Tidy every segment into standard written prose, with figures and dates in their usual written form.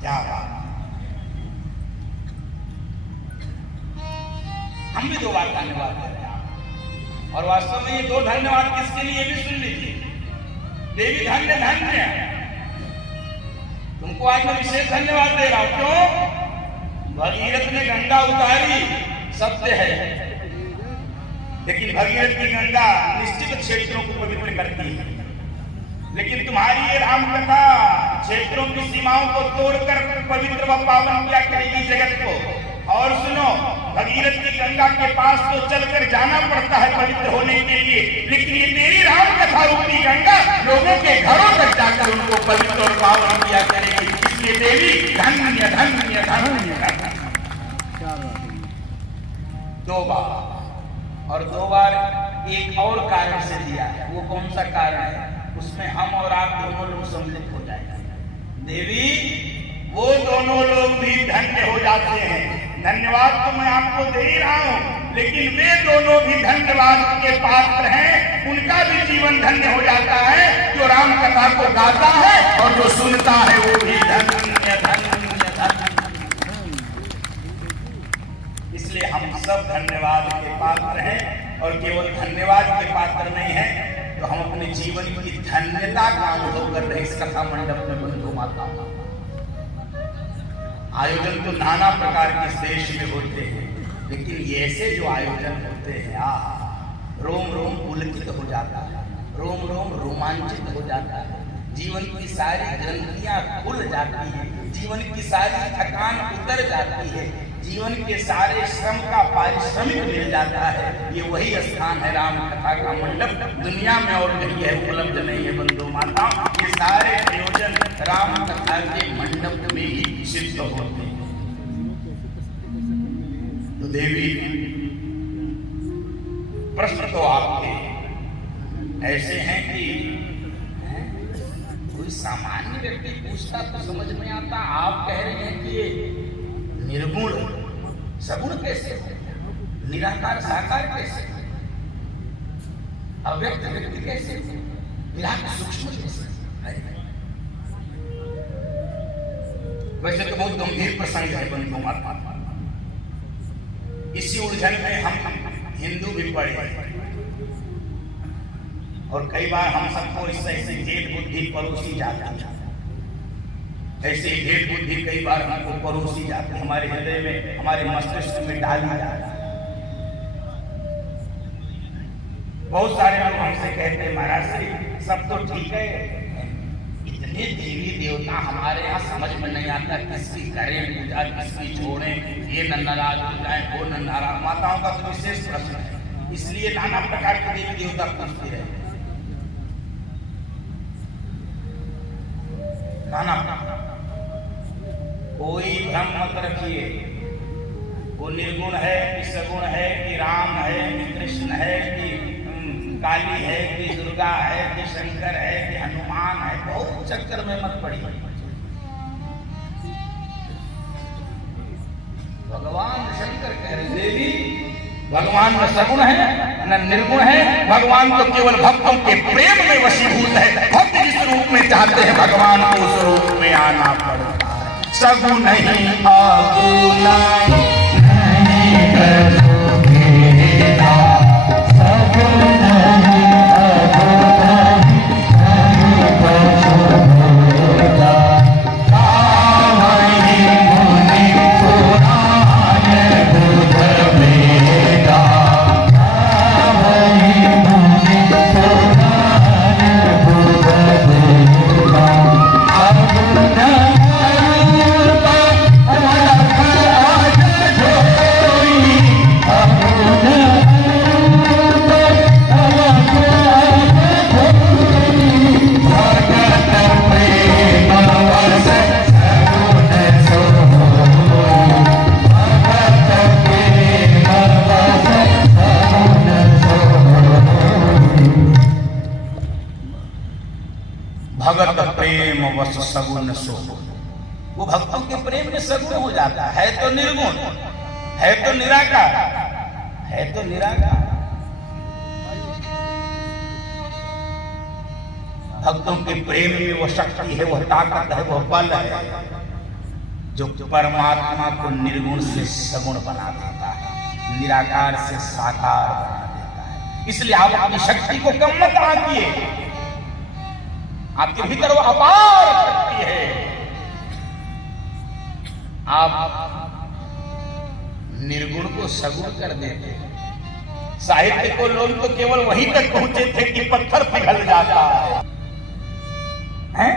क्या बात। हम भी 2 बार धन्यवाद दे रहे हैं। और वास्तव में ये 2 धन्यवाद किसके लिए भी सुन लीजिए। देवी धन्य धन्य, तुमको आज मैं विशेष धन्यवाद दे रहा हूं। क्यों? भगीरथ ने गंगा उतारी, सत्य है, लेकिन भगीरथ की गंगा निश्चित क्षेत्रों को पवित्र करती है। लेकिन तुम्हारी ये राम कथा क्षेत्रों की सीमाओं को तोड़कर पवित्र व पावन किया करेगी जगत को। और सुनो, भगीरथ की गंगा के पास तो चलकर जाना पड़ता है पवित्र होने के लिए, लेकिन ये तेरी राम कथा रूपी गंगा लोगों के घरों तक जाकर उनको पवित्र और पावन किया करेगी। इसलिए देवी धन्य धन्य धन्य। 2 बार, और 2 बार एक और कारण से दिया है। वो कौन सा कारण है? उसमें हम और आप दोनों लोग सम्मिलित हो जाएंगे। देवी, वो दोनों लोग भी धन्य हो जाते हैं। धन्यवाद तो मैं आपको दे ही रहा हूं, लेकिन वे दोनों भी धन्यवाद के पात्र हैं। उनका भी जीवन धन्य हो जाता है, जो राम कथा को गाता है और जो सुनता है वो भी धन्य धन्य धन्य। इसलिए हम सब धन्यवाद के पात्र हैं, और केवल धन्यवाद के पात्र नहीं है, तो हम अपने जीवन की धन्यता का अनुभव कर रहे इस कथा मंडप में बंधु माता। आयोजन तो नाना प्रकार के इस देश में होते हैं, लेकिन ये ऐसे जो आयोजन होते हैं, रोम रोम पुलकित हो जाता है, रोम रोम रोमांचित हो जाता है। जीवन की सारी ग्रंथियां खुल जाती है, जीवन की सारी थकान उतर जाती है, जीवन के सारे श्रम का पारिश्रमिक मिल जाता है। ये वही स्थान है राम कथा का मंडप। दुनिया में और कहीं है उपलब्ध नहीं है बंधु माता। ये सारे प्रयोजन राम कथा के मंडप में ही सिद्ध होते हैं। तो देवी, प्रश्न तो आपके ऐसे हैं कि कोई सामान्य व्यक्ति पूछता तो समझ में आता। आप कह रहे हैं कि ये निर्गुण सगुण कैसे हो, निराकार साकार कैसे हो, अव्यक्त व्यक्ति कैसे हो, विराट सूक्ष्म कैसे है। वैसे तो बहुत गंभीर प्रसंग है बंधु माता। इसी उलझन में हम हिंदू भी पड़े, और कई बार हम सबको इससे भेद बुद्धि परोसी जाती है। ऐसे भेद बुद्धि कई बार हमको परोसी जाती है, हमारे हृदय में, हमारे मस्तिष्क में डाली जाती है। बहुत सारे लोग हमसे कहते हैं, महाराज जी सब तो ठीक है, इतने देवी देवता हमारे यहाँ समझ में नहीं आता, किसकी करें पूजा, किसकी छोड़ें, ये न नाराज हो जाए, वो न नाराज। माताओं का तो विशेष प्रश्न है, इसलिए नाना प्रकार के देवी देवता पूछते रहे। कोई भ्रम मत रखिए, वो निर्गुण है कि सगुण है कि राम है कि कृष्ण है कि काली है कि दुर्गा है कि शंकर है कि हनुमान है, बहुत चक्कर में मत पड़िए। भगवान शंकर कह रहे देवी, भगवान न सगुण है न निर्गुण है, भगवान तो केवल भक्तों के प्रेम में वशीभूत है। भक्त जिस रूप में चाहते हैं भगवान को उस रूप में आना पड़ता है। सगुण नहीं अगुण नहीं करोगे, सगुण नहीं अगुण नहीं करोगे। कामहि मुनि पुराण बुध वेदा, कामहि मुनि पुराण बुध वेदा। भगत प्रेम वश सगुण सो, वो भक्तों के प्रेम में सगुण हो जाता है तो निर्गुण, है तो निराकार, है तो निराकार। भक्तों के प्रेम में वो शक्ति है, वह ताकत है, वह बल है। जो परमात्मा को निर्गुण से सगुण बना देता है, निराकार से साकार बना देता है। इसलिए आप अपनी शक्ति को कम मत आंकिए, आपके भीतर वो अपार शक्ति है। आप निर्गुण को सगुण कर देते हैं। साहित्य को लोग तो केवल वहीं तक पहुंचे थे कि पत्थर पिघल जाता है,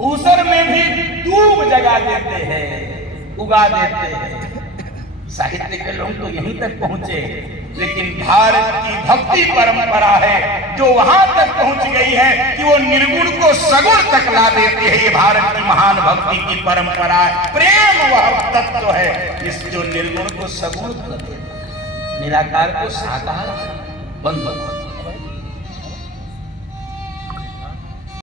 ऊसर में भी दूब जगा देते हैं, उगा देते हैं। साहित्य के लोग तो यहीं तक पहुंचे, लेकिन भारत की भक्ति परंपरा है जो वहां तक पहुंच गई है कि वो निर्गुण को सगुण तक ला देती है। ये भारत की महान भक्ति की परंपरा है। प्रेम वह तत्व है जिस जो निर्गुण को सगुण कर देता है, निराकार को साकार बंद